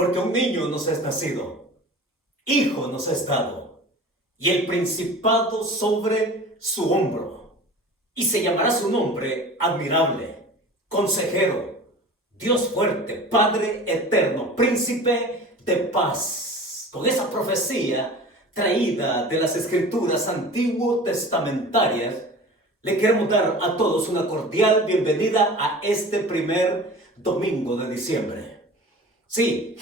Porque un niño nos es nacido, hijo nos es dado, y el principado sobre su hombro. Y se llamará su nombre admirable, consejero, Dios fuerte, Padre eterno, príncipe de paz. Con esa profecía traída de las escrituras antiguo testamentarias, le queremos dar a todos una cordial bienvenida a este primer domingo de diciembre. Sí,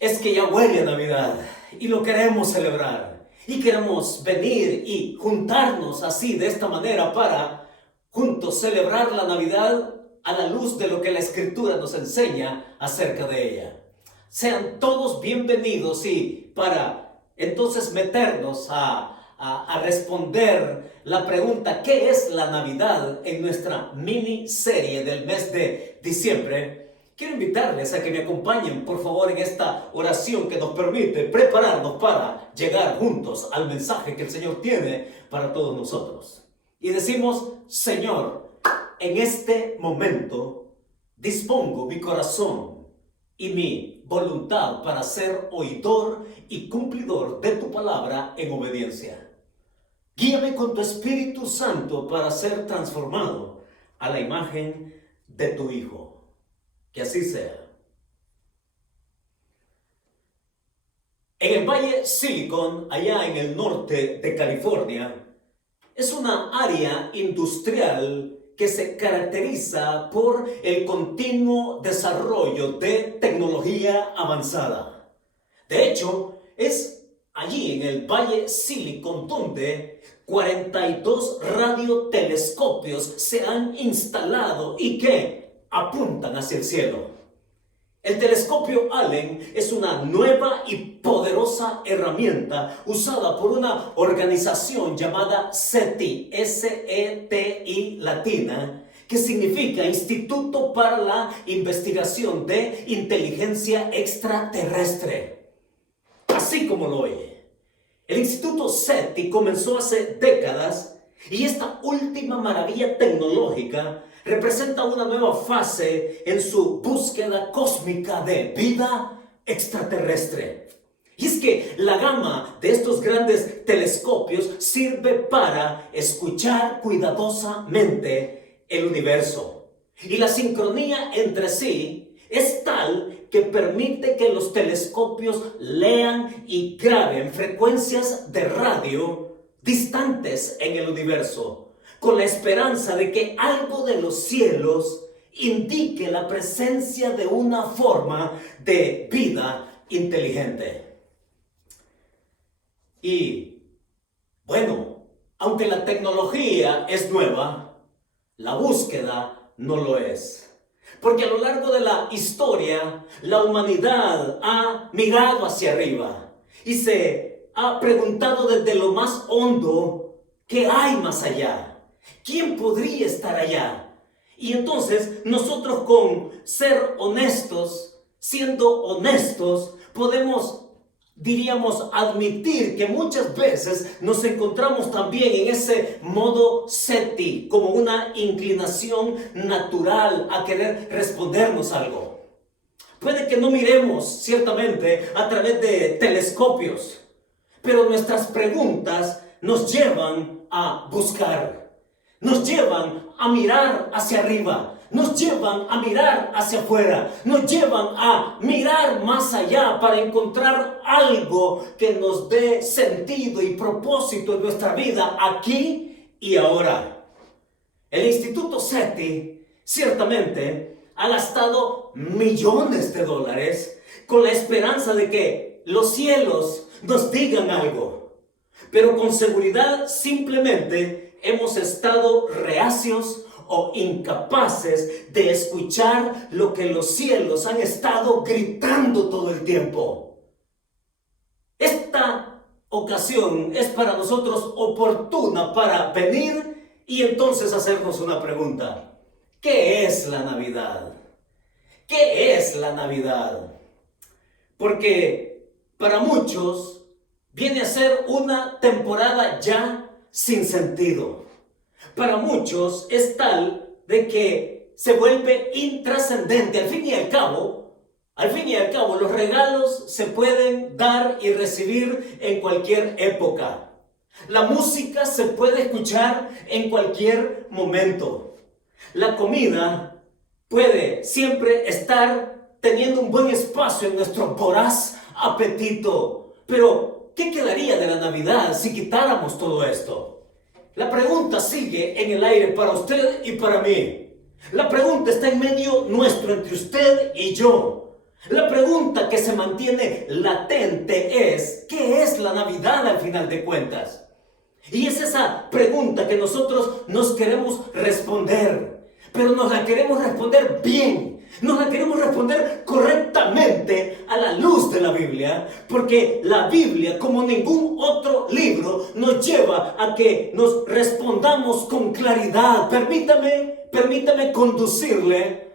es que ya huele a Navidad y lo queremos celebrar. Y queremos venir y juntarnos así, de esta manera, para juntos celebrar la Navidad a la luz de lo que la Escritura nos enseña acerca de ella. Sean todos bienvenidos y para entonces meternos a responder la pregunta ¿qué es la Navidad? En nuestra miniserie del mes de diciembre. Quiero invitarles a que me acompañen, por favor, en esta oración que nos permite prepararnos para llegar juntos al mensaje que el Señor tiene para todos nosotros. Y decimos: Señor, en este momento dispongo mi corazón y mi voluntad para ser oidor y cumplidor de tu palabra en obediencia. Guíame con tu Espíritu Santo para ser transformado a la imagen de tu Hijo. Que así sea. En el Valle Silicon, allá en el norte de California, es una área industrial que se caracteriza por el continuo desarrollo de tecnología avanzada. De hecho, es allí en el Valle Silicon donde 42 radiotelescopios se han instalado y que apuntan hacia el cielo. El telescopio Allen es una nueva y poderosa herramienta usada por una organización llamada SETI, S-E-T-I latina, que significa Instituto para la Investigación de Inteligencia Extraterrestre. Así como lo oye. El Instituto SETI comenzó hace décadas y esta última maravilla tecnológica representa una nueva fase en su búsqueda cósmica de vida extraterrestre. Y es que la gama de estos grandes telescopios sirve para escuchar cuidadosamente el universo. Y la sincronía entre sí es tal que permite que los telescopios lean y graben frecuencias de radio distantes en el universo, con la esperanza de que algo de los cielos indique la presencia de una forma de vida inteligente. Y bueno, aunque la tecnología es nueva, la búsqueda no lo es. Porque a lo largo de la historia, la humanidad ha mirado hacia arriba y se ha preguntado desde lo más hondo, ¿qué hay más allá? ¿Quién podría estar allá? Y entonces nosotros, con ser honestos, siendo honestos, podemos, diríamos, admitir que muchas veces nos encontramos también en ese modo SETI, como una inclinación natural a querer respondernos algo. Puede que no miremos ciertamente a través de telescopios, pero nuestras preguntas nos llevan a buscar. Nos llevan a mirar hacia arriba, nos llevan a mirar hacia afuera, nos llevan a mirar más allá para encontrar algo que nos dé sentido y propósito en nuestra vida aquí y ahora. El Instituto SETI ciertamente ha gastado millones de dólares con la esperanza de que los cielos nos digan algo, pero con seguridad simplemente hemos estado reacios o incapaces de escuchar lo que los cielos han estado gritando todo el tiempo. Esta ocasión es para nosotros oportuna para venir y entonces hacernos una pregunta. ¿Qué es la Navidad? ¿Qué es la Navidad? Porque para muchos viene a ser una temporada ya sin sentido. Para muchos es tal de que se vuelve intrascendente. Al fin y al cabo, Al fin y al cabo, los regalos se pueden dar y recibir en cualquier época. La música se puede escuchar en cualquier momento. La comida puede siempre estar teniendo un buen espacio en nuestro voraz apetito. Pero, ¿qué quedaría de la Navidad si quitáramos todo esto? La pregunta sigue en el aire para usted y para mí. La pregunta está en medio nuestro, entre usted y yo. La pregunta que se mantiene latente es, ¿qué es la Navidad al final de cuentas? Y es esa pregunta que nosotros nos queremos responder, pero nos la queremos responder bien, nos la queremos responder correctamente a la luz de la Biblia, porque la Biblia, como ningún otro libro, nos lleva a que nos respondamos con claridad. Permítame conducirle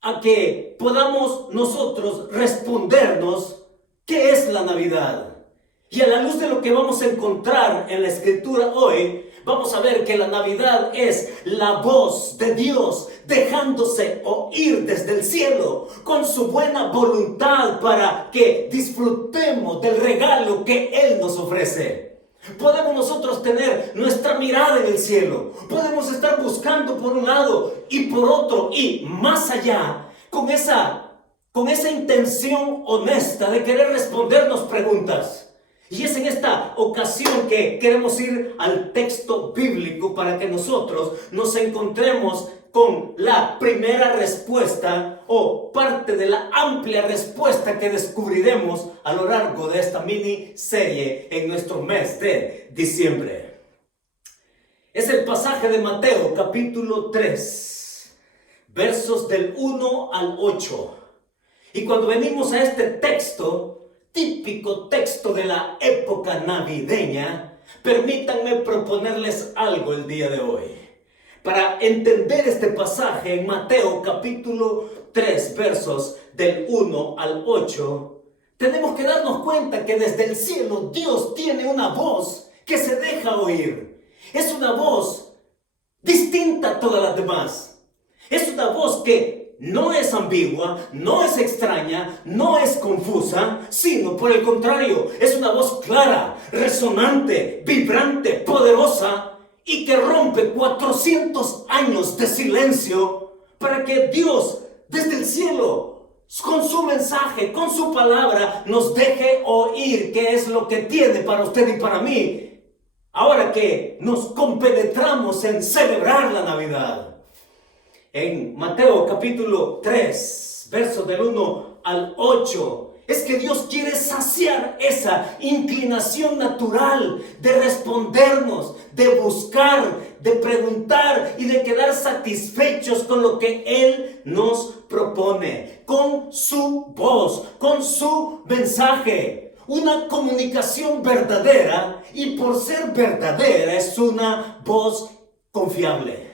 a que podamos nosotros respondernos qué es la Navidad. Y a la luz de lo que vamos a encontrar en la Escritura hoy, vamos a ver que la Navidad es la voz de Dios dejándose oír desde el cielo con su buena voluntad para que disfrutemos del regalo que Él nos ofrece. Podemos nosotros tener nuestra mirada en el cielo, podemos estar buscando por un lado y por otro y más allá con esa intención honesta de querer respondernos preguntas. Y es en esta ocasión que queremos ir al texto bíblico para que nosotros nos encontremos con la primera respuesta o parte de la amplia respuesta que descubriremos a lo largo de esta miniserie en nuestro mes de diciembre. Es el pasaje de Mateo capítulo 3, versos del 1 al 8. Y cuando venimos a este texto, típico texto de la época navideña, permítanme proponerles algo el día de hoy. Para entender este pasaje en Mateo capítulo 3, versos del 1 al 8, tenemos que darnos cuenta que desde el cielo Dios tiene una voz que se deja oír. Es una voz distinta a todas las demás. Es una voz que no es ambigua, no es extraña, no es confusa, sino por el contrario, es una voz clara, resonante, vibrante, poderosa y que rompe 400 años de silencio para que Dios desde el cielo, con su mensaje, con su palabra, nos deje oír qué es lo que tiene para usted y para mí. Ahora que nos compenetramos en celebrar la Navidad. En Mateo capítulo 3, versos del 1 al 8, es que Dios quiere saciar esa inclinación natural de respondernos, de buscar, de preguntar y de quedar satisfechos con lo que Él nos propone, con su voz, con su mensaje. Una comunicación verdadera, y por ser verdadera es una voz confiable.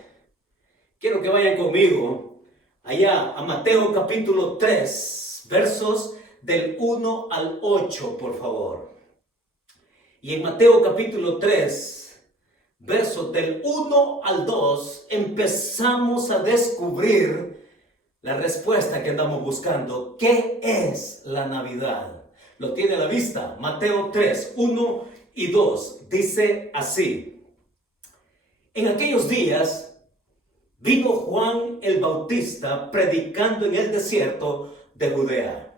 Quiero que vayan conmigo allá a Mateo capítulo 3, versos del 1 al 8, por favor. Y en Mateo capítulo 3, versos del 1 al 2, empezamos a descubrir la respuesta que andamos buscando. ¿Qué es la Navidad? Lo tiene a la vista. Mateo 3, 1 y 2. Dice así: en aquellos días vino Juan el Bautista predicando en el desierto de Judea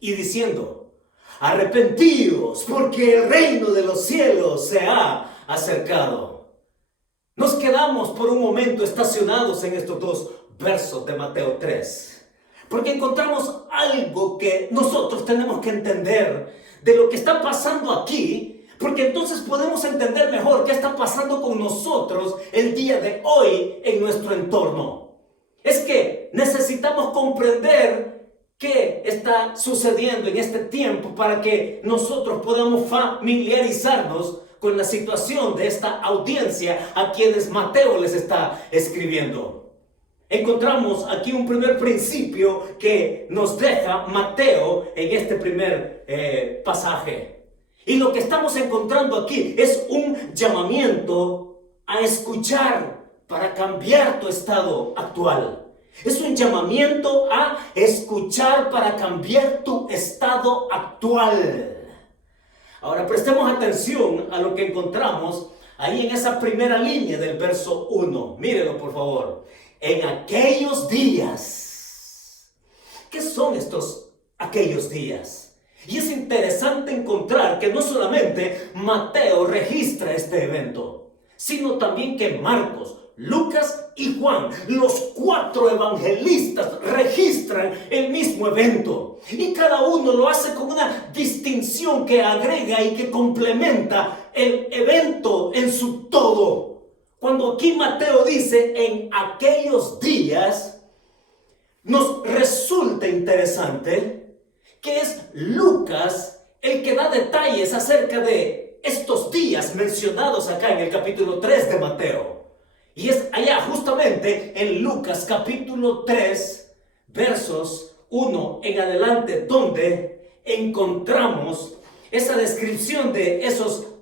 y diciendo: arrepentíos, porque el reino de los cielos se ha acercado. Nos quedamos por un momento estacionados en estos dos versos de Mateo 3, porque encontramos algo que nosotros tenemos que entender de lo que está pasando aquí. Porque entonces podemos entender mejor qué está pasando con nosotros el día de hoy en nuestro entorno. Es que necesitamos comprender qué está sucediendo en este tiempo para que nosotros podamos familiarizarnos con la situación de esta audiencia a quienes Mateo les está escribiendo. Encontramos aquí un primer principio que nos deja Mateo en este primer pasaje. Y lo que estamos encontrando aquí es un llamamiento a escuchar para cambiar tu estado actual. Es un llamamiento a escuchar para cambiar tu estado actual. Ahora prestemos atención a lo que encontramos ahí en esa primera línea del verso 1. Mírenlo por favor. En aquellos días. ¿Qué son aquellos días? Y es interesante encontrar que no solamente Mateo registra este evento, sino también que Marcos, Lucas y Juan, los 4 evangelistas, registran el mismo evento. Y cada uno lo hace con una distinción que agrega y que complementa el evento en su todo. Cuando aquí Mateo dice en aquellos días, nos resulta interesante que es Lucas el que da detalles acerca de estos días mencionados acá en el capítulo 3 de Mateo. Y es allá justamente en Lucas capítulo 3, versos 1 en adelante, donde encontramos esa descripción de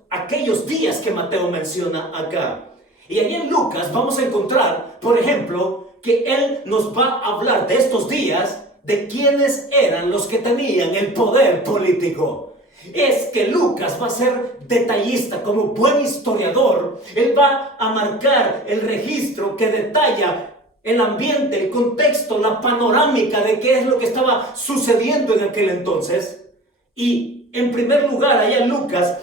aquellos días que Mateo menciona acá. Y allí en Lucas vamos a encontrar, por ejemplo, que él nos va a hablar de estos días, de quiénes eran los que tenían el poder político. Es que Lucas va a ser detallista, como buen historiador. Él va a marcar el registro que detalla el ambiente, el contexto, la panorámica de qué es lo que estaba sucediendo en aquel entonces. Y en primer lugar, allá Lucas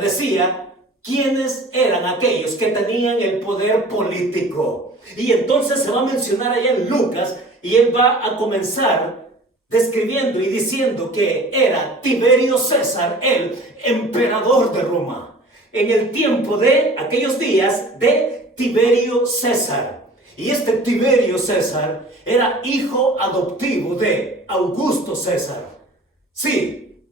decía, quiénes eran aquellos que tenían el poder político. Y entonces se va a mencionar allá en Lucas, y él va a comenzar describiendo y diciendo que era Tiberio César, el emperador de Roma, en el tiempo de aquellos días de Tiberio César. Y este Tiberio César era hijo adoptivo de Augusto César. Sí,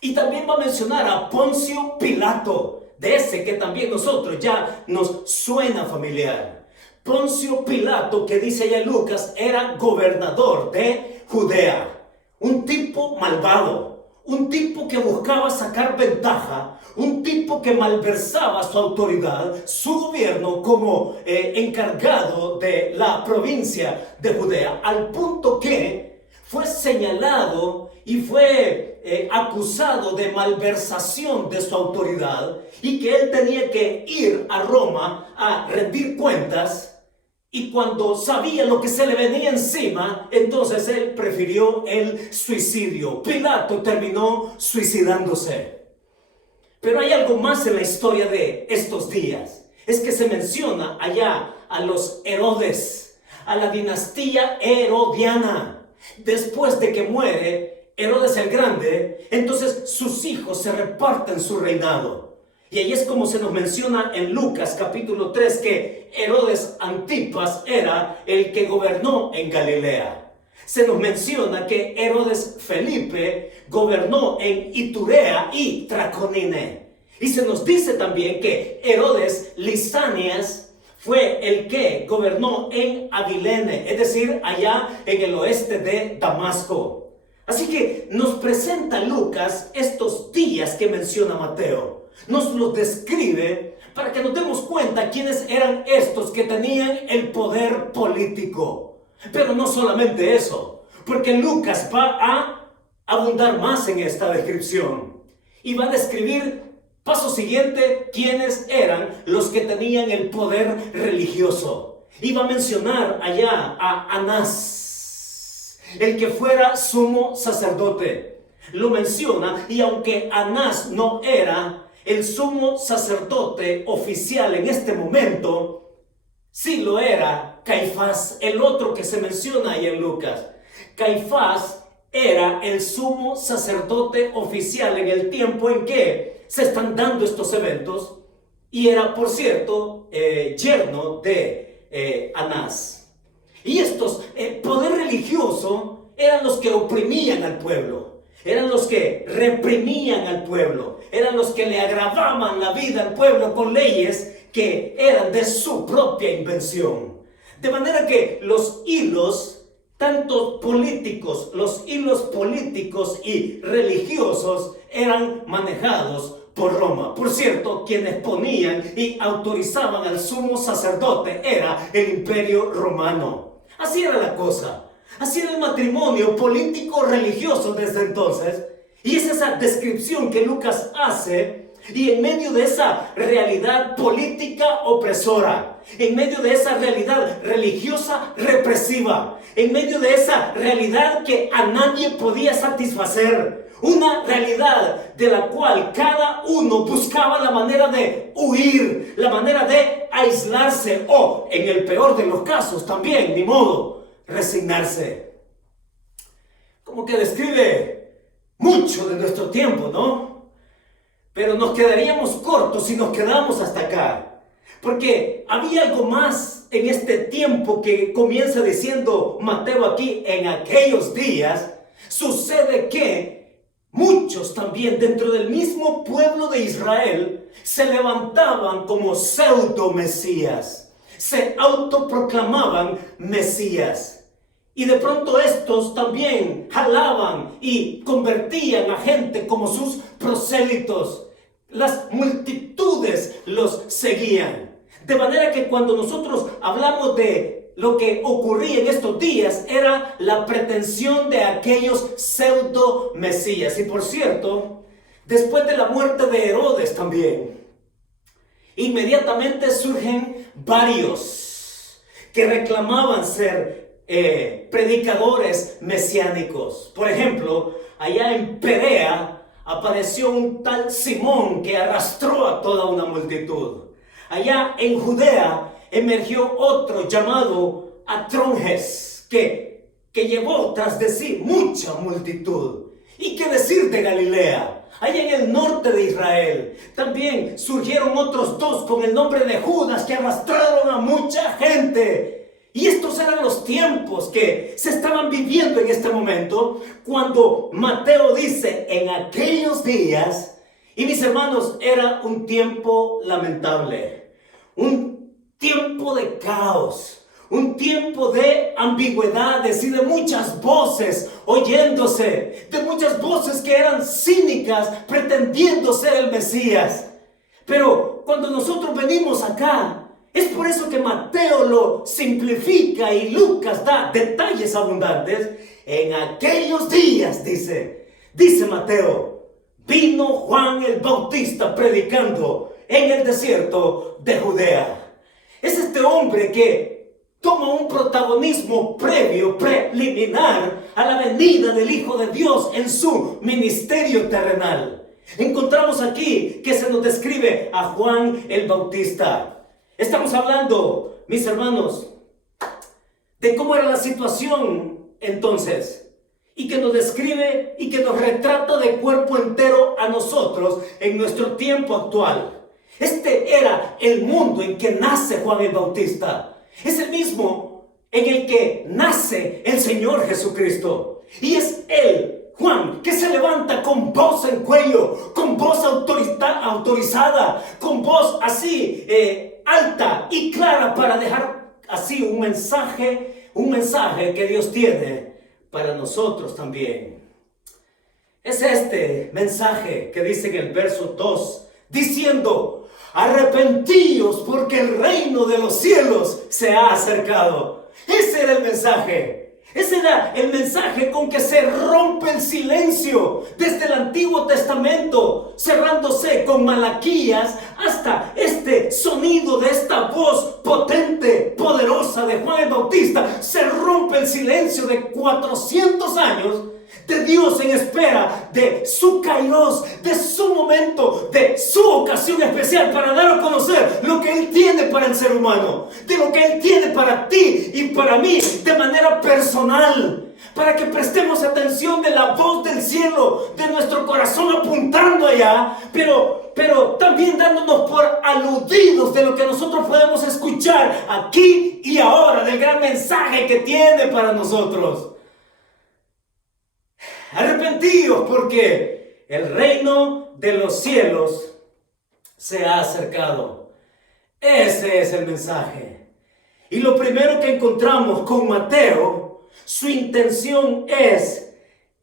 y también va a mencionar a Poncio Pilato, de ese que también nosotros ya nos suena familiar. Poncio Pilato, que dice allá Lucas, era gobernador de Judea. Un tipo malvado, un tipo que buscaba sacar ventaja, un tipo que malversaba su autoridad, su gobierno como encargado de la provincia de Judea, al punto que fue señalado y fue acusado de malversación de su autoridad y que él tenía que ir a Roma a rendir cuentas. Y cuando sabía lo que se le venía encima, entonces él prefirió el suicidio. Pilato terminó suicidándose. Pero hay algo más en la historia de estos días. Es que se menciona allá a los Herodes, a la dinastía herodiana. Después de que muere Herodes el Grande, entonces sus hijos se reparten su reinado. Y ahí es como se nos menciona en Lucas capítulo 3 que Herodes Antipas era el que gobernó en Galilea. Se nos menciona que Herodes Felipe gobernó en Iturea y Traconine. Y se nos dice también que Herodes Lisanias fue el que gobernó en Abilene, es decir, allá en el oeste de Damasco. Así que nos presenta Lucas estos días que menciona Mateo. Nos los describe para que nos demos cuenta quiénes eran estos que tenían el poder político. Pero no solamente eso, porque Lucas va a abundar más en esta descripción y va a describir, paso siguiente, quiénes eran los que tenían el poder religioso. Y va a mencionar allá a Anás, el que fuera sumo sacerdote. Lo menciona, y aunque Anás no era el sumo sacerdote oficial en este momento, sí lo era Caifás, el otro que se menciona ahí en Lucas. Caifás era el sumo sacerdote oficial en el tiempo en que se están dando estos eventos, y era, por cierto, yerno de Anás. Y estos, poder religioso, eran los que oprimían al pueblo. Eran los que reprimían al pueblo, eran los que le agravaban la vida al pueblo con leyes que eran de su propia invención. De manera que los hilos, tanto políticos, los hilos políticos y religiosos eran manejados por Roma. Por cierto, quienes ponían y autorizaban al sumo sacerdote era el Imperio Romano. Así era la cosa. Así era el matrimonio político-religioso desde entonces. Y es esa descripción que Lucas hace. Y en medio de esa realidad política opresora, en medio de esa realidad religiosa represiva, en medio de esa realidad que a nadie podía satisfacer, una realidad de la cual cada uno buscaba la manera de huir, la manera de aislarse o, en el peor de los casos también, ni modo, resignarse. Como que describe mucho de nuestro tiempo, ¿no? Pero nos quedaríamos cortos si nos quedamos hasta acá. Porque había algo más en este tiempo que comienza diciendo Mateo aquí: en aquellos días. Sucede que muchos también dentro del mismo pueblo de Israel se levantaban como pseudo mesías. Se autoproclamaban mesías. Y de pronto estos también jalaban y convertían a gente como sus prosélitos. Las multitudes los seguían. De manera que cuando nosotros hablamos de lo que ocurría en estos días, era la pretensión de aquellos pseudo mesías. Y por cierto, después de la muerte de Herodes también, inmediatamente surgen varios que reclamaban ser predicadores mesiánicos. Por ejemplo, allá en Perea apareció un tal Simón que arrastró a toda una multitud. Allá en Judea emergió otro llamado Atronges que llevó tras de sí mucha multitud. ¿Y qué decir de Galilea? Allá en el norte de Israel también surgieron otros dos con el nombre de Judas que arrastraron a mucha gente. Y estos eran los tiempos que se estaban viviendo en este momento, cuando Mateo dice en aquellos días. Y mis hermanos, era un tiempo lamentable, un tiempo de caos, un tiempo de ambigüedades y de muchas voces oyéndose, de muchas voces que eran cínicas pretendiendo ser el Mesías. Pero cuando nosotros venimos acá, es por eso que Mateo lo simplifica y Lucas da detalles abundantes. En aquellos días, dice Mateo, vino Juan el Bautista predicando en el desierto de Judea. Es este hombre que toma un protagonismo preliminar a la venida del Hijo de Dios en su ministerio terrenal. Encontramos aquí que se nos describe a Juan el Bautista. Estamos hablando, mis hermanos, de cómo era la situación entonces, y que nos describe y que nos retrata de cuerpo entero a nosotros en nuestro tiempo actual. Este era el mundo en que nace Juan el Bautista. Es el mismo en el que nace el Señor Jesucristo. Y es él, Juan, que se levanta con voz en cuello, con voz autorizada, con voz así alta y clara para dejar así un mensaje que Dios tiene para nosotros también. Es este mensaje que dice en el verso 2, diciendo: arrepentíos porque el reino de los cielos se ha acercado. Ese era el mensaje. Ese era el mensaje con que se rompe el silencio desde el Antiguo Testamento, cerrándose con Malaquías hasta este sonido de esta voz potente, poderosa de Juan el Bautista. Se rompe el silencio de 400 años de Dios en espera de su kairos, de su momento, de su ocasión especial para dar a conocer lo que Él tiene para el ser humano, de lo que Él tiene para ti y para mí de manera personal, para que prestemos atención de la voz del cielo, de nuestro corazón apuntando allá, pero también dándonos por aludidos de lo que nosotros podemos escuchar aquí y ahora, del gran mensaje que tiene para nosotros. Arrepentíos porque el reino de los cielos se ha acercado. Ese es el mensaje. Y lo primero que encontramos con Mateo, su intención es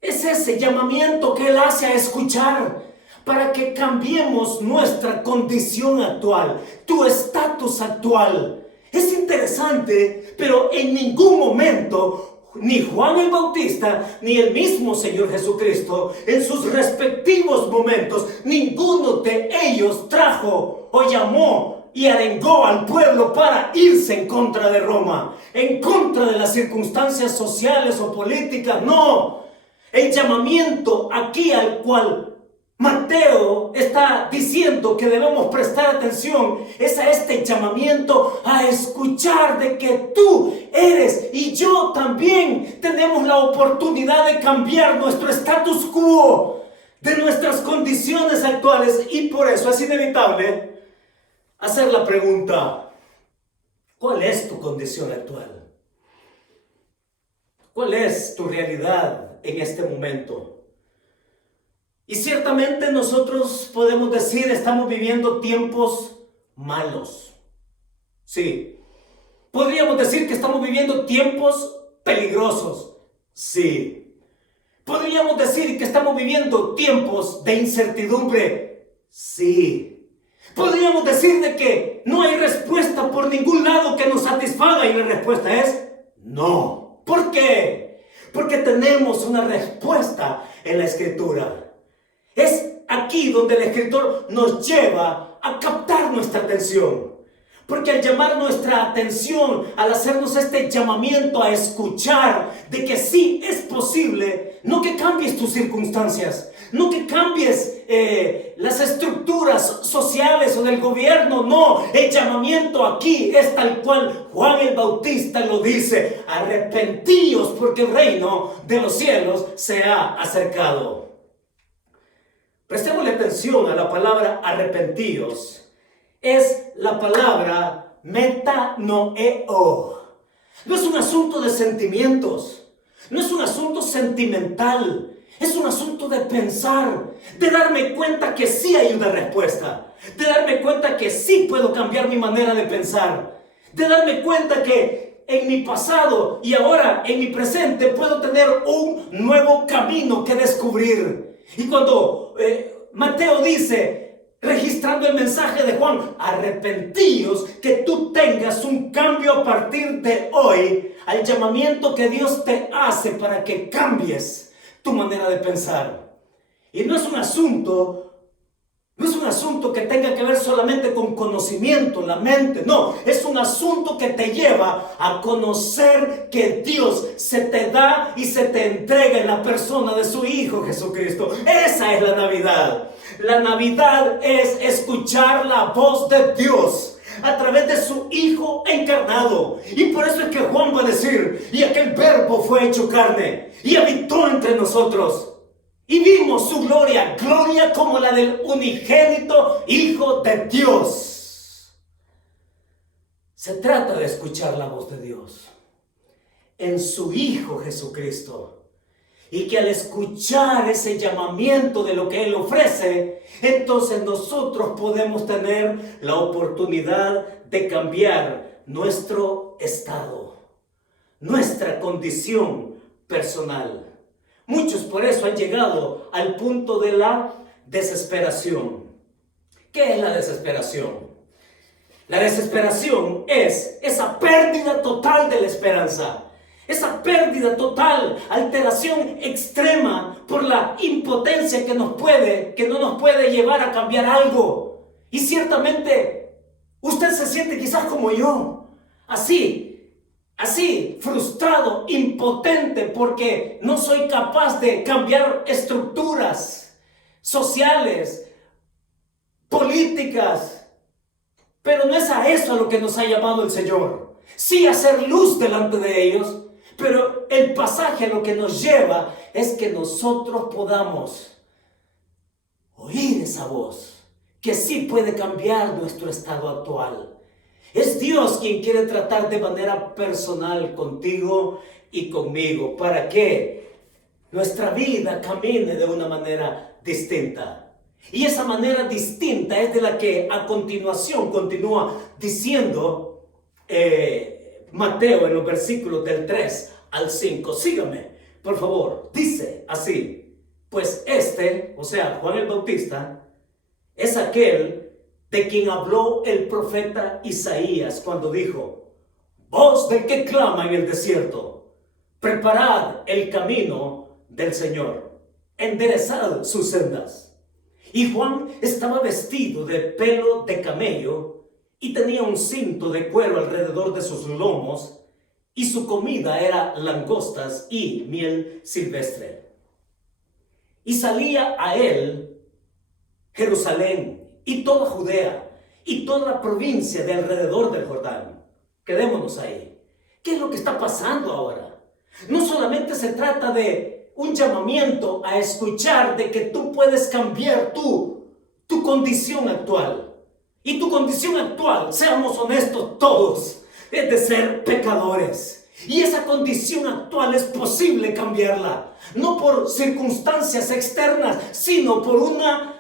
ese llamamiento que él hace a escuchar para que cambiemos nuestra condición actual, tu estatus actual. Es interesante Pero en ningún momento, ni Juan el Bautista, ni el mismo Señor Jesucristo, en sus respectivos momentos, ninguno de ellos trajo o llamó y arengó al pueblo para irse en contra de Roma, en contra de las circunstancias sociales o políticas. No, el llamamiento aquí al cual Mateo está diciendo que debemos prestar atención es a este llamamiento a escuchar de que tú eres y yo también tenemos la oportunidad de cambiar nuestro status quo de nuestras condiciones actuales, y por eso es inevitable hacer la pregunta: ¿cuál es tu condición actual? ¿Cuál es tu realidad en este momento? Y ciertamente nosotros podemos decir, estamos viviendo tiempos malos. Sí. Podríamos decir que estamos viviendo tiempos peligrosos. Sí. Podríamos decir que estamos viviendo tiempos de incertidumbre. Sí. Podríamos decir de que no hay respuesta por ningún lado que nos satisfaga, y la respuesta es no. ¿Por qué? Porque tenemos una respuesta en la Escritura. Es aquí donde el escritor nos lleva a captar nuestra atención. Porque al llamar nuestra atención, al hacernos este llamamiento a escuchar de que sí es posible, no que cambies tus circunstancias, no que cambies las estructuras sociales o del gobierno, no, el llamamiento aquí es tal cual Juan el Bautista lo dice: arrepentíos porque el reino de los cielos se ha acercado. Prestémosle atención a la palabra arrepentíos. Es la palabra metanoeo. No es un asunto de sentimientos, no es un asunto sentimental, es un asunto de pensar, de darme cuenta que sí hay una respuesta, de darme cuenta que sí puedo cambiar mi manera de pensar, de darme cuenta que en mi pasado y ahora en mi presente puedo tener un nuevo camino que descubrir. Y cuando Mateo dice, registrando el mensaje de Juan, arrepentíos, que tú tengas un cambio a partir de hoy al llamamiento que Dios te hace para que cambies tu manera de pensar. Y no es un asunto que tenga que ver solamente con conocimiento, la mente. No, es un asunto que te lleva a conocer que Dios se te da y se te entrega en la persona de su Hijo Jesucristo. Esa es la Navidad. La Navidad es escuchar la voz de Dios a través de su Hijo encarnado. Y por eso es que Juan va a decir: y aquel verbo fue hecho carne y habitó entre nosotros. Y vimos su gloria, gloria como la del unigénito Hijo de Dios. Se trata de escuchar la voz de Dios en su Hijo Jesucristo. Y que al escuchar ese llamamiento de lo que Él ofrece, entonces nosotros podemos tener la oportunidad de cambiar nuestro estado, nuestra condición personal. Muchos por eso han llegado al punto de la desesperación. ¿Qué es la desesperación? La desesperación es esa pérdida total de la esperanza. Esa pérdida total, alteración extrema por la impotencia que no nos puede llevar a cambiar algo. Y ciertamente usted se siente quizás como yo, así, frustrado, impotente, porque no soy capaz de cambiar estructuras sociales, políticas. Pero no es a eso a lo que nos ha llamado el Señor. Sí, a hacer luz delante de ellos, pero el pasaje a lo que nos lleva es que nosotros podamos oír esa voz, que sí puede cambiar nuestro estado actual. Es Dios quien quiere tratar de manera personal contigo y conmigo para que nuestra vida camine de una manera distinta. Y esa manera distinta es de la que a continuación continúa diciendo Mateo en los versículos del 3 al 5. Sígame, por favor. Dice así: pues o sea, Juan el Bautista, es aquel de quien habló el profeta Isaías cuando dijo: voz del que clama en el desierto, preparad el camino del Señor, enderezad sus sendas. Y Juan estaba vestido de pelo de camello y tenía un cinto de cuero alrededor de sus lomos, y su comida era langostas y miel silvestre. Y salía a él Jerusalén y toda Judea y toda la provincia de alrededor del Jordán. Quedémonos ahí. ¿Qué es lo que está pasando ahora? No solamente se trata de un llamamiento a escuchar de que tú puedes cambiar tu condición actual. Y tu condición actual, seamos honestos todos, es de ser pecadores. Y esa condición actual es posible cambiarla. No por circunstancias externas, sino por una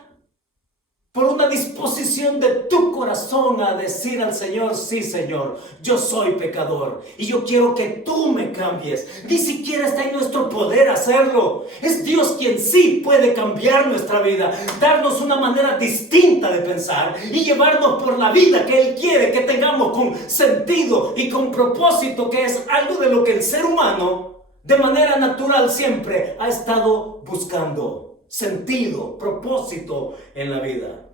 disposición de tu corazón a decir al Señor: sí, Señor, yo soy pecador y yo quiero que tú me cambies. Ni siquiera está en nuestro poder hacerlo. Es Dios quien sí puede cambiar nuestra vida, darnos una manera distinta de pensar y llevarnos por la vida que Él quiere que tengamos, con sentido y con propósito, que es algo de lo que el ser humano de manera natural siempre ha estado buscando: sentido, propósito en la vida.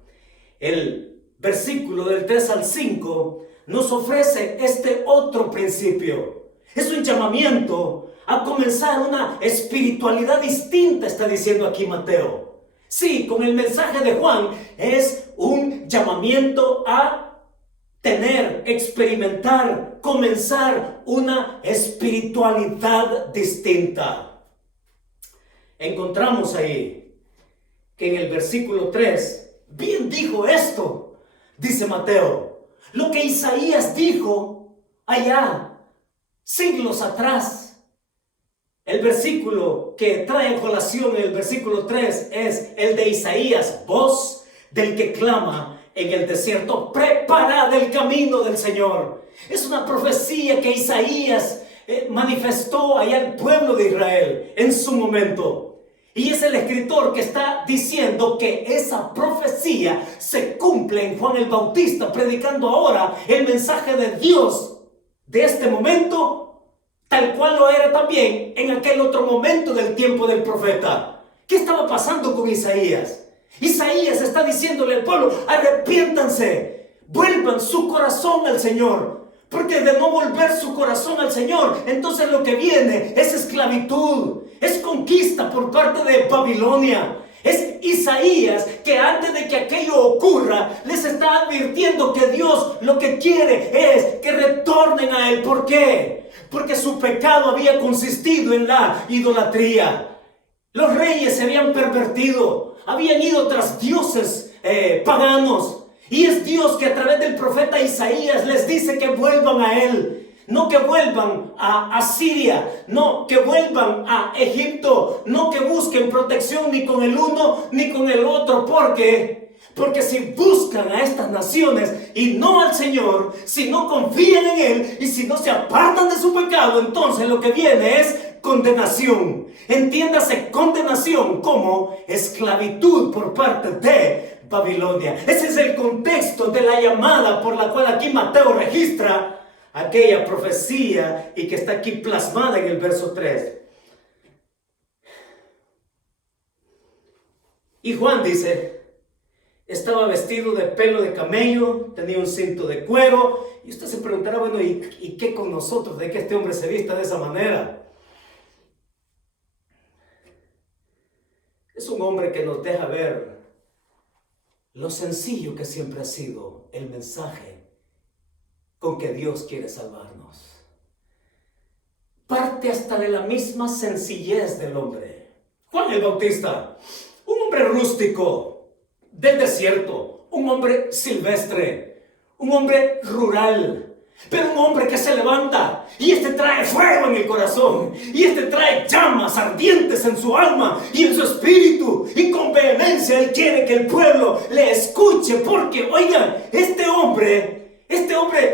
El versículo del 3 al 5 nos ofrece este otro principio. Es un llamamiento a comenzar una espiritualidad distinta, está diciendo aquí Mateo. Sí, con el mensaje de Juan es un llamamiento a tener, experimentar, comenzar una espiritualidad distinta. Encontramos ahí que en el versículo 3, bien dijo esto, dice Mateo, lo que Isaías dijo allá, siglos atrás. El versículo que trae en colación en el versículo 3 es el de Isaías: voz del que clama en el desierto, preparad el camino del Señor. Es una profecía que Isaías manifestó allá al pueblo de Israel en su momento. Y es el escritor que está diciendo que esa profecía se cumple en Juan el Bautista, predicando ahora el mensaje de Dios de este momento, tal cual lo era también en aquel otro momento del tiempo del profeta. ¿Qué estaba pasando con Isaías? Isaías está diciéndole al pueblo: arrepiéntanse, vuelvan su corazón al Señor. Porque de no volver su corazón al Señor, entonces lo que viene es esclavitud, es conquista por parte de Babilonia. Es Isaías que antes de que aquello ocurra les está advirtiendo que Dios lo que quiere es que retornen a Él. ¿Por qué? Porque su pecado había consistido en la idolatría. Los reyes se habían pervertido, habían ido tras dioses paganos. Y es Dios que a través del profeta Isaías les dice que vuelvan a Él. No que vuelvan a Siria, no que vuelvan a Egipto, no que busquen protección ni con el uno ni con el otro. ¿Por qué? Porque si buscan a estas naciones y no al Señor, si no confían en Él y si no se apartan de su pecado, entonces lo que viene es condenación. Entiéndase condenación como esclavitud por parte de Babilonia. Ese es el contexto de la llamada por la cual aquí Mateo registra aquella profecía y que está aquí plasmada en el verso 3. Y Juan dice: estaba vestido de pelo de camello, tenía un cinto de cuero. Y usted se preguntará: bueno, ¿y qué con nosotros de que este hombre se vista de esa manera? Es un hombre que nos deja ver lo sencillo que siempre ha sido el mensaje con que Dios quiere salvarnos. Parte hasta de la misma sencillez del hombre. Juan el Bautista, un hombre rústico del desierto, un hombre silvestre, un hombre rural, pero un hombre que se levanta, y este trae fuego en el corazón, y este trae llamas ardientes en su alma y en su espíritu, y con vehemencia él quiere que el pueblo le escuche, porque oigan, este hombre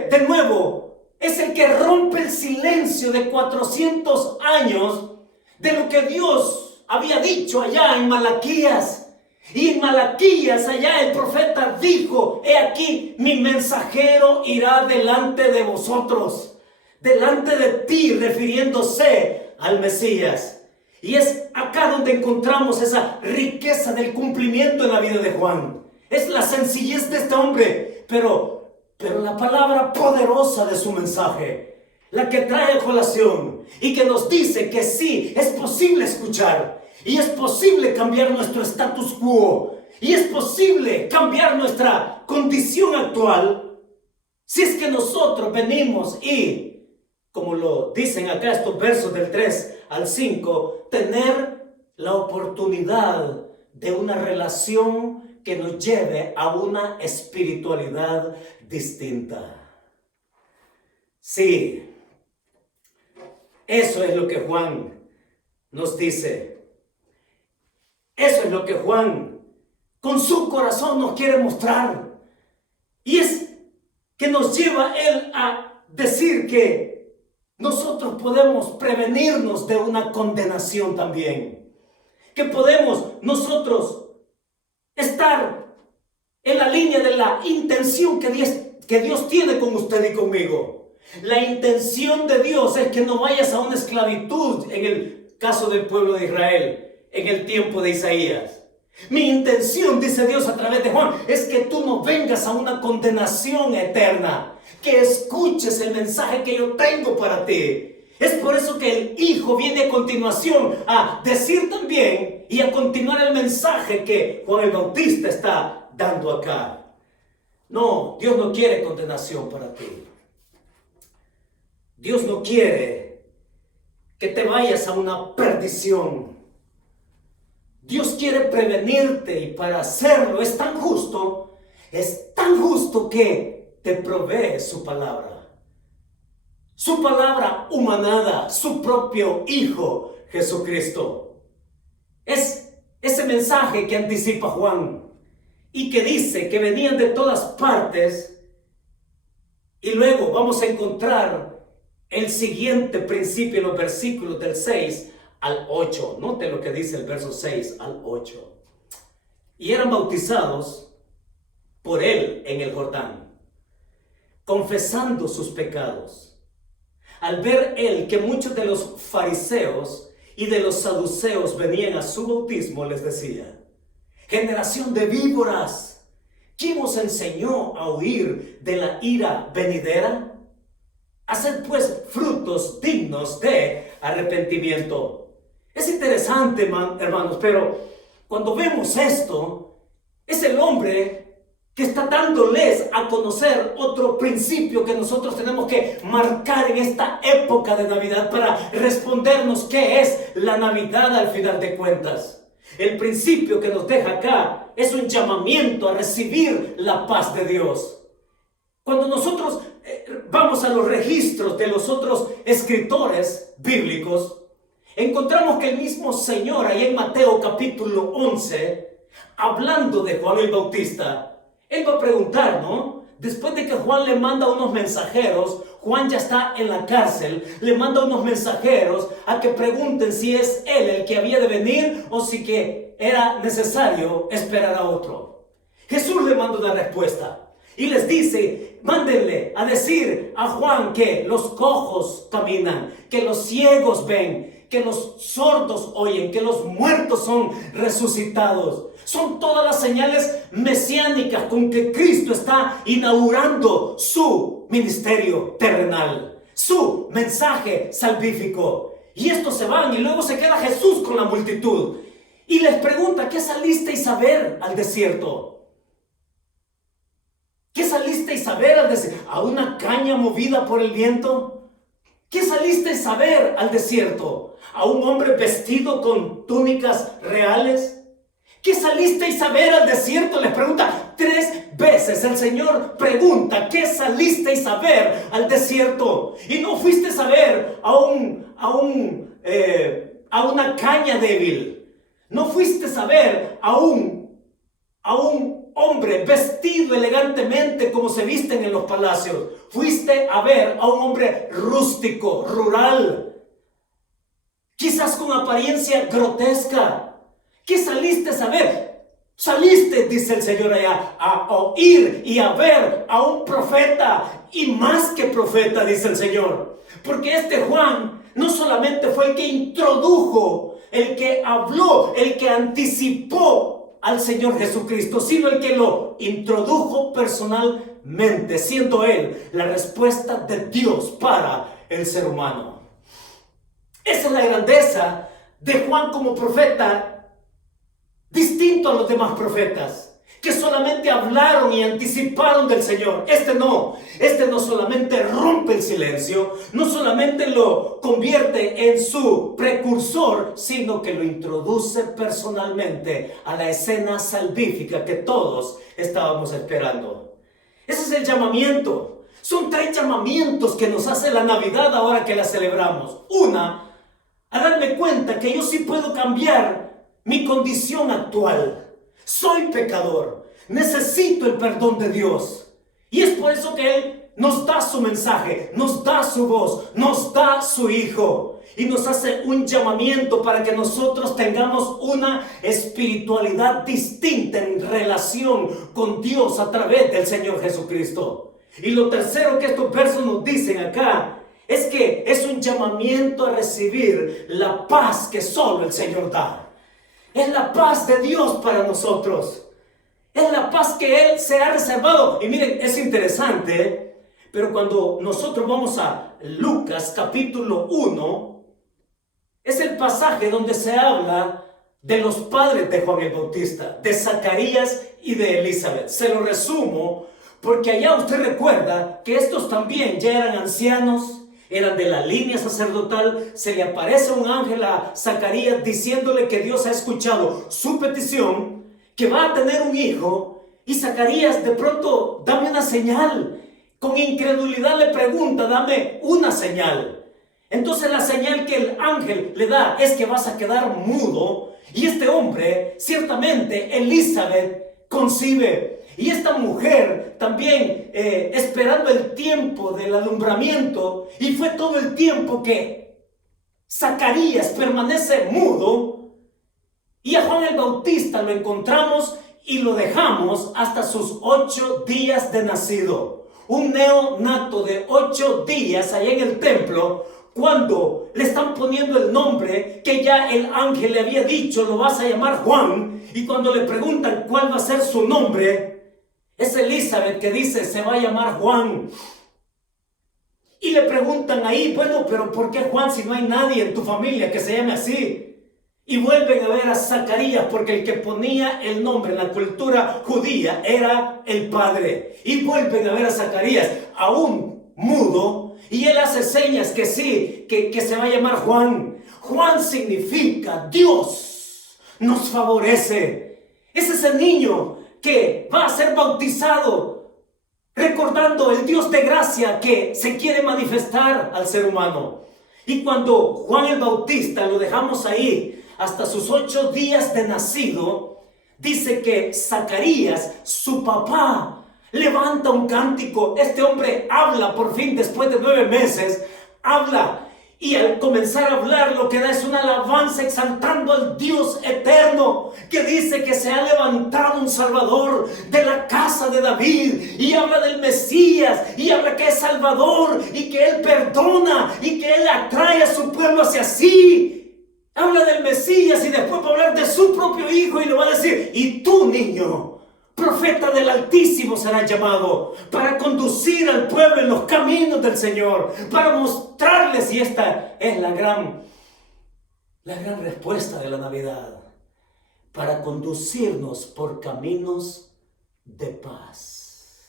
de nuevo es el que rompe el silencio de 400 años de lo que Dios había dicho allá en Malaquías. Y en Malaquías allá el profeta dijo: he aquí, mi mensajero irá delante de vosotros. delante de ti, refiriéndose al Mesías. Y es acá donde encontramos esa riqueza del cumplimiento en la vida de Juan. Es la sencillez de este hombre, pero la palabra poderosa de su mensaje, la que trae a colación y que nos dice que sí, es posible escuchar y es posible cambiar nuestro status quo y es posible cambiar nuestra condición actual si es que nosotros venimos y, como lo dicen acá estos versos del 3 al 5, tener la oportunidad de una relación que nos lleve a una espiritualidad distinta. Sí, eso es lo que Juan nos dice. Eso es lo que Juan con su corazón nos quiere mostrar. Y es que nos lleva él a decir que nosotros podemos prevenirnos de una condenación también. Que podemos nosotros estar en la línea de la intención que Dios tiene con usted y conmigo. La intención de Dios es que no vayas a una esclavitud en el caso del pueblo de Israel, en el tiempo de Isaías. Mi intención, dice Dios a través de Juan, es que tú no vengas a una condenación eterna, que escuches el mensaje que yo tengo para ti. Es por eso que el Hijo viene a continuación a decir también y a continuar el mensaje que Juan el Bautista está dando acá. No, Dios no quiere condenación para ti. Dios no quiere que te vayas a una perdición. Dios quiere prevenirte y para hacerlo es tan justo que te provee su palabra. Su palabra humanada, su propio Hijo Jesucristo. Es ese mensaje que anticipa Juan y que dice que venían de todas partes. Y luego vamos a encontrar el siguiente principio en los versículos del 6 al 8. Note lo que dice el verso 6 al 8. Y eran bautizados por él en el Jordán, confesando sus pecados. Al ver él que muchos de los fariseos y de los saduceos venían a su bautismo, les decía: generación de víboras, ¿quién os enseñó a huir de la ira venidera? Haced pues frutos dignos de arrepentimiento. Es interesante, hermanos, pero cuando vemos esto, es el hombre que está dándoles a conocer otro principio que nosotros tenemos que marcar en esta época de Navidad para respondernos qué es la Navidad al final de cuentas. El principio que nos deja acá es un llamamiento a recibir la paz de Dios. Cuando nosotros vamos a los registros de los otros escritores bíblicos, encontramos que el mismo Señor, ahí en Mateo capítulo 11, hablando de Juan el Bautista, él va a preguntar, ¿no? Después de que Juan le manda unos mensajeros, Juan ya está en la cárcel, le manda unos mensajeros a que pregunten si es él el que había de venir o si que era necesario esperar a otro. Jesús le manda una respuesta y les dice: mándenle a decir a Juan que los cojos caminan, que los ciegos ven, que los sordos oyen, que los muertos son resucitados. Son todas las señales mesiánicas con que Cristo está inaugurando su ministerio terrenal, su mensaje salvífico. Y estos se van y luego se queda Jesús con la multitud y les pregunta: ¿qué salisteis a ver al desierto? ¿Qué salisteis a ver al desierto? ¿A una caña movida por el viento? ¿Qué salisteis a ver al desierto? ¿A un hombre vestido con túnicas reales? ¿Qué salisteis a ver al desierto? Les pregunta 3 veces. El Señor pregunta: ¿qué salisteis a ver al desierto? Y no fuisteis a ver a una caña débil. No fuisteis a ver a un hombre vestido elegantemente como se visten en los palacios. Fuiste a ver a un hombre rústico, rural, quizás con apariencia grotesca. ¿Qué saliste a ver? Saliste, dice el Señor allá, a oír y a ver a un profeta, y más que profeta, dice el Señor. Porque este Juan no solamente fue el que introdujo, el que habló, el que anticipó al Señor Jesucristo, sino el que lo introdujo personalmente, siendo él la respuesta de Dios para el ser humano. Esa es la grandeza de Juan como profeta, distinto a los demás profetas, que solamente hablaron y anticiparon del Señor. Este no solamente rompe el silencio, no solamente lo convierte en su precursor, sino que lo introduce personalmente a la escena salvífica que todos estábamos esperando. Ese es el llamamiento. Son 3 llamamientos que nos hace la Navidad ahora que la celebramos. Una, a darme cuenta que yo sí puedo cambiar mi condición actual. Soy pecador, necesito el perdón de Dios, y es por eso que Él nos da su mensaje, nos da su voz, nos da su Hijo, y nos hace un llamamiento para que nosotros tengamos una espiritualidad distinta en relación con Dios a través del Señor Jesucristo. Y lo tercero que estos versos nos dicen acá es que es un llamamiento a recibir la paz que solo el Señor da. Es la paz de Dios para nosotros. Es la paz que Él se ha reservado. Y miren, es interesante, pero cuando nosotros vamos a Lucas capítulo 1, es el pasaje donde se habla de los padres de Juan el Bautista, de Zacarías y de Elizabeth. Se lo resumo, porque allá usted recuerda que estos también ya eran ancianos, eran de la línea sacerdotal. Se le aparece un ángel a Zacarías diciéndole que Dios ha escuchado su petición, que va a tener un hijo, y Zacarías de pronto, dame una señal. Con incredulidad le pregunta, dame una señal. Entonces la señal que el ángel le da es que vas a quedar mudo, y este hombre, ciertamente Elizabeth, concibe. Y esta mujer también esperando el tiempo del alumbramiento, y fue todo el tiempo que Zacarías permanece mudo, y a Juan el Bautista lo encontramos y lo dejamos hasta sus 8 días de nacido. Un neonato de 8 días allá en el templo, cuando le están poniendo el nombre que ya el ángel le había dicho, lo vas a llamar Juan, y cuando le preguntan cuál va a ser su nombre, es Elizabeth que dice, se va a llamar Juan. Y le preguntan ahí, bueno, pero ¿por qué Juan si no hay nadie en tu familia que se llame así? Y vuelven a ver a Zacarías, porque el que ponía el nombre en la cultura judía era el padre. Y vuelven a ver a Zacarías, aún mudo, y él hace señas que sí, que se va a llamar Juan. Juan significa Dios nos favorece. Es ese niño que va a ser bautizado, recordando el Dios de gracia que se quiere manifestar al ser humano. Y cuando Juan el Bautista lo dejamos ahí hasta sus 8 días de nacido, dice que Zacarías, su papá, levanta un cántico. Este hombre habla por fin después de 9 meses, habla. Y al comenzar a hablar, lo que da es una alabanza exaltando al Dios eterno, que dice que se ha levantado un Salvador de la casa de David, y habla del Mesías, y habla que es Salvador, y que Él perdona, y que Él atrae a su pueblo hacia sí. Habla del Mesías, y después va a hablar de su propio Hijo, y le va a decir, y tú, niño, profeta del Altísimo será llamado, para conducir al pueblo en los caminos del Señor, para mostrarles. Y esta es la gran respuesta de la Navidad, para conducirnos por caminos de paz.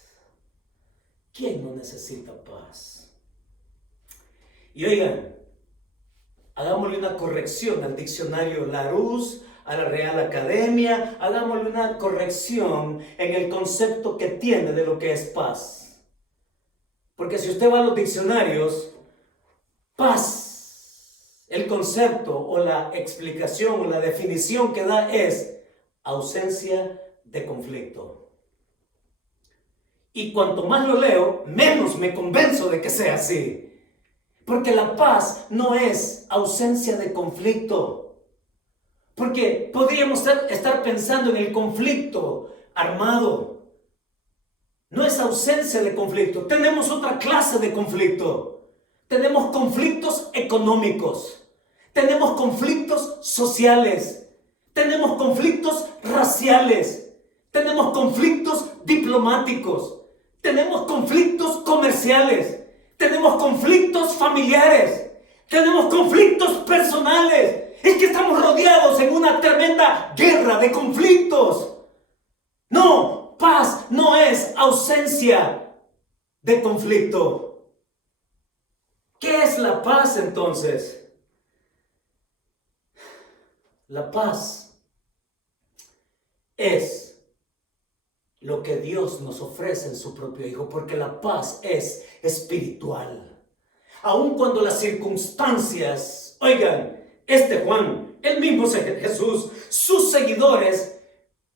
¿Quién no necesita paz? Y oigan, hagámosle una corrección al diccionario Larousse, a la Real Academia, hagámosle una corrección en el concepto que tiene de lo que es paz. Porque si usted va a los diccionarios, paz, el concepto o la explicación o la definición que da es ausencia de conflicto. Y cuanto más lo leo, menos me convenzo de que sea así. Porque la paz no es ausencia de conflicto. Porque podríamos estar pensando en el conflicto armado. No es ausencia de conflicto. Tenemos otra clase de conflicto. Tenemos conflictos económicos. Tenemos conflictos sociales. Tenemos conflictos raciales. Tenemos conflictos diplomáticos. Tenemos conflictos comerciales. Tenemos conflictos familiares. Tenemos conflictos personales. Es que estamos rodeados en una tremenda guerra de conflictos. No, paz no es ausencia de conflicto. ¿Qué es la paz entonces? La paz es lo que Dios nos ofrece en su propio Hijo, porque la paz es espiritual. Aun cuando las circunstancias, oigan, Juan, el mismo Jesús, sus seguidores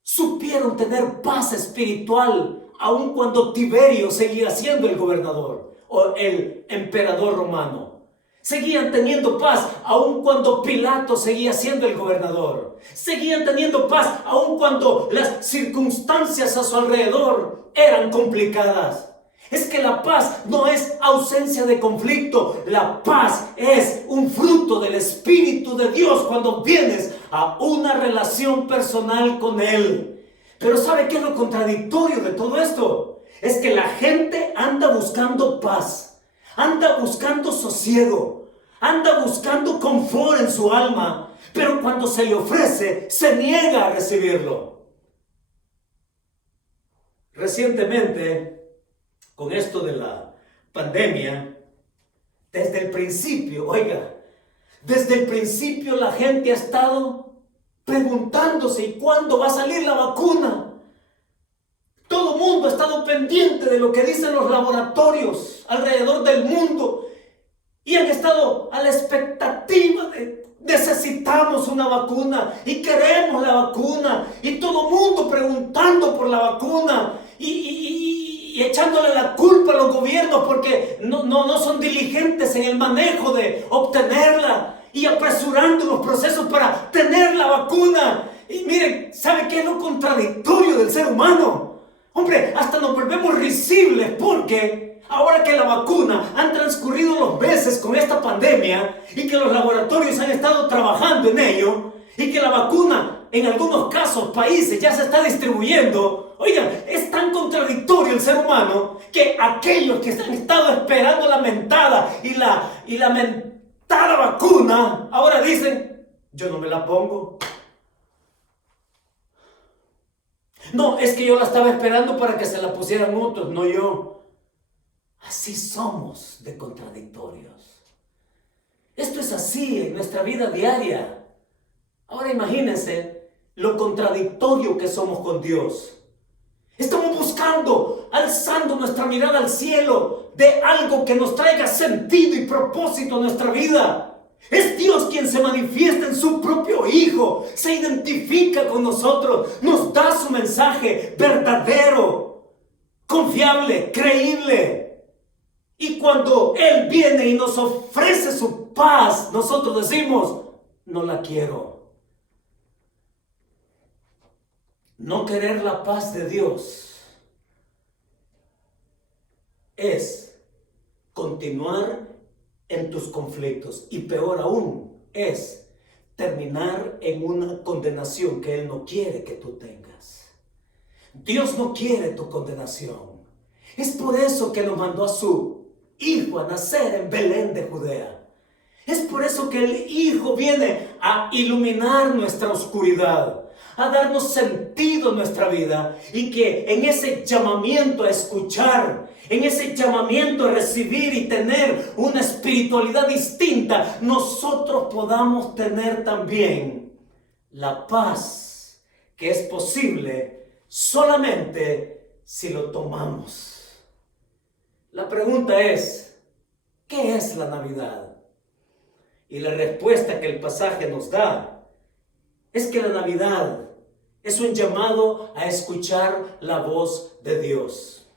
supieron tener paz espiritual, aun cuando Tiberio seguía siendo el gobernador o el emperador romano. Seguían teniendo paz aun cuando Pilato seguía siendo el gobernador. Seguían teniendo paz aun cuando las circunstancias a su alrededor eran complicadas. Es que la paz no es ausencia de conflicto. La paz es un fruto del Espíritu de Dios cuando vienes a una relación personal con Él. Pero ¿sabe qué es lo contradictorio de todo esto? Es que la gente anda buscando paz, anda buscando sosiego, anda buscando confort en su alma, pero cuando se le ofrece, se niega a recibirlo. Recientemente, con esto de la pandemia, desde el principio, desde el principio la gente ha estado preguntándose ¿y cuándo va a salir la vacuna? Todo el mundo ha estado pendiente de lo que dicen los laboratorios alrededor del mundo y han estado a la expectativa de necesitamos una vacuna y queremos la vacuna y todo el mundo preguntando por la vacuna y echándole la culpa a los gobiernos porque no son diligentes en el manejo de obtenerla y apresurando los procesos para tener la vacuna. Y miren, ¿sabe qué es lo contradictorio del ser humano? Hombre, hasta nos volvemos risibles porque ahora que la vacuna han transcurrido los meses con esta pandemia y que los laboratorios han estado trabajando en ello y que la vacuna en algunos casos, países ya se está distribuyendo. Oigan, es tan contradictorio el ser humano que aquellos que han estado esperando la mentada y la mentada vacuna, ahora dicen, yo no me la pongo. No, es que yo la estaba esperando para que se la pusieran otros, no yo. Así somos de contradictorios. Esto es así en nuestra vida diaria. Ahora imagínense lo contradictorio que somos con Dios. Estamos buscando, alzando nuestra mirada al cielo de algo que nos traiga sentido y propósito a nuestra vida. Es Dios quien se manifiesta en su propio Hijo, se identifica con nosotros, nos da su mensaje verdadero, confiable, creíble. Y cuando Él viene y nos ofrece su paz, nosotros decimos, no la quiero. No querer la paz de Dios es continuar en tus conflictos y peor aún es terminar en una condenación que Él no quiere que tú tengas. Dios no quiere tu condenación. Es por eso que nos mandó a su Hijo a nacer en Belén de Judea. Es por eso que el Hijo viene a iluminar nuestra oscuridad, a darnos sentido en nuestra vida y que en ese llamamiento a escuchar, en ese llamamiento a recibir y tener una espiritualidad distinta, nosotros podamos tener también la paz que es posible solamente si lo tomamos. La pregunta es, ¿qué es la Navidad? Y la respuesta que el pasaje nos da es que la Navidad es un llamado a escuchar la voz de Dios.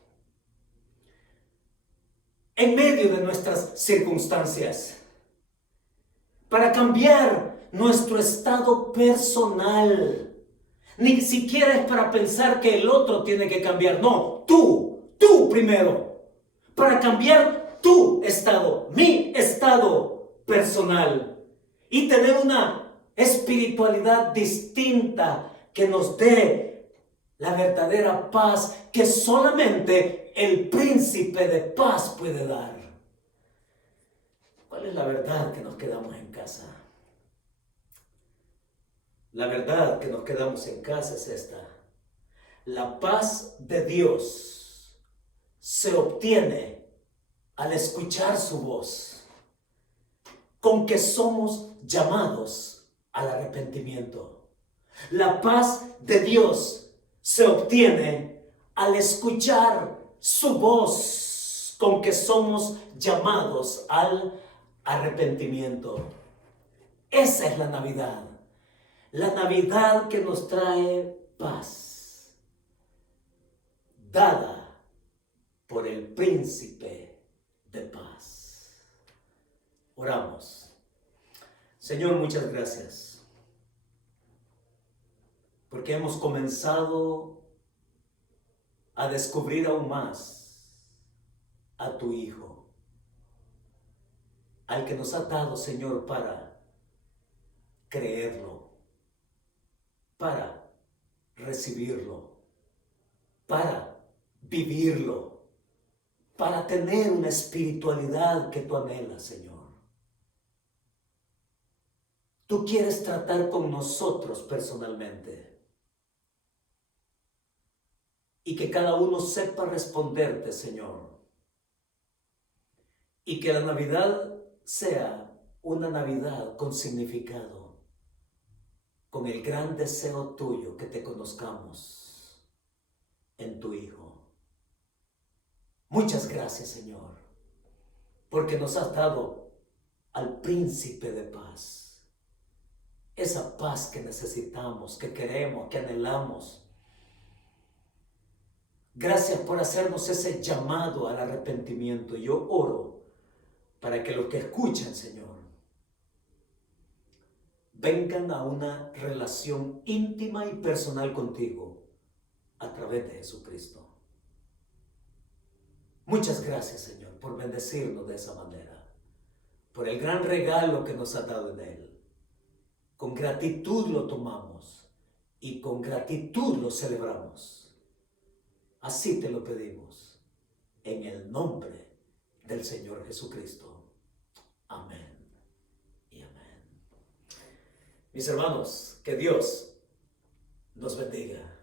En medio de nuestras circunstancias, para cambiar nuestro estado personal. Ni siquiera es para pensar que el otro tiene que cambiar. No, tú primero. Para cambiar tu estado, mi estado personal. Y tener una espiritualidad distinta que nos dé la verdadera paz que solamente el príncipe de paz puede dar. ¿Cuál es la verdad que nos quedamos en casa? La verdad que nos quedamos en casa es esta. La paz de Dios se obtiene al escuchar su voz, con que somos llamados al arrepentimiento. La paz de Dios se obtiene al escuchar su voz, con que somos llamados al arrepentimiento. Esa es la Navidad. La Navidad que nos trae paz, dada por el príncipe de paz. Oramos. Señor, muchas gracias, porque hemos comenzado a descubrir aún más a tu Hijo, al que nos ha dado, Señor, para creerlo, para recibirlo, para vivirlo, para tener una espiritualidad que tú anhelas, Señor. Tú quieres tratar con nosotros personalmente y que cada uno sepa responderte, Señor, y que la Navidad sea una Navidad con significado, con el gran deseo tuyo que te conozcamos en tu Hijo. Muchas gracias, Señor, porque nos has dado al príncipe de paz. Esa paz que necesitamos, que queremos, que anhelamos. Gracias por hacernos ese llamado al arrepentimiento. Yo oro para que los que escuchan, Señor, vengan a una relación íntima y personal contigo a través de Jesucristo. Muchas gracias, Señor, por bendecirnos de esa manera, por el gran regalo que nos ha dado en Él. Con gratitud lo tomamos y con gratitud lo celebramos. Así te lo pedimos, en el nombre del Señor Jesucristo. Amén y amén. Mis hermanos, que Dios nos bendiga.